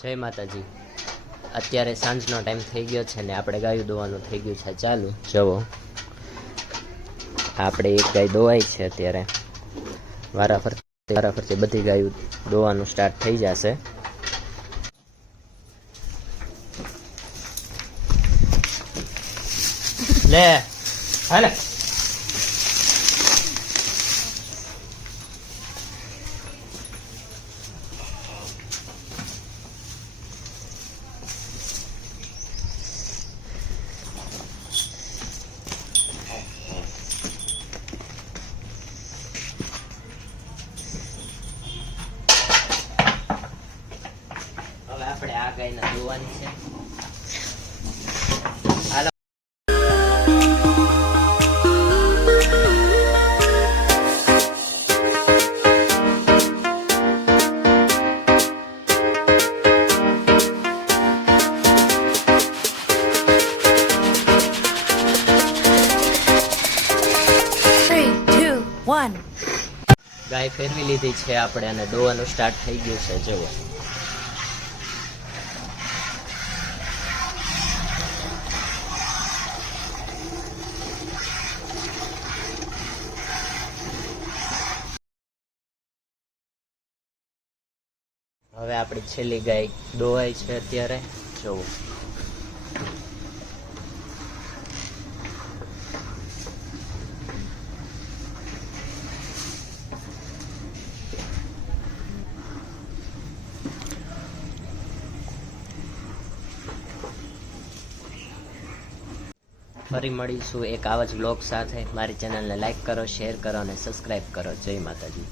જય માતાજી। અત્યારે સાંજનો ટાઈમ થઈ ગયો છે ને આપણે ગાયું દોવાનું થઈ ગયું છે ચાલુ। જુઓ આપણે એક ગાય દોવાય છે અત્યારે, વારાફરતી બધી ગાયું દોવાનું સ્ટાર્ટ થઈ જશે। લે હાલે આપણે આ ગાયને દોવાની છે। હાલો ગાય ફેરવી લીધી છે આપણે અને દોવાનું સ્ટાર્ટ થઈ ગયું છે। જુઓ હવે આપણી છેલ્લી ગાય દોવાય છે અત્યારે। જુઓ ફરી મળીશું એક આવા જ બ્લોગ સાથે। મારી ચેનલને લાઈક કરો, શેર કરો અને સબસ્ક્રાઈબ કરો। જય માતાજી।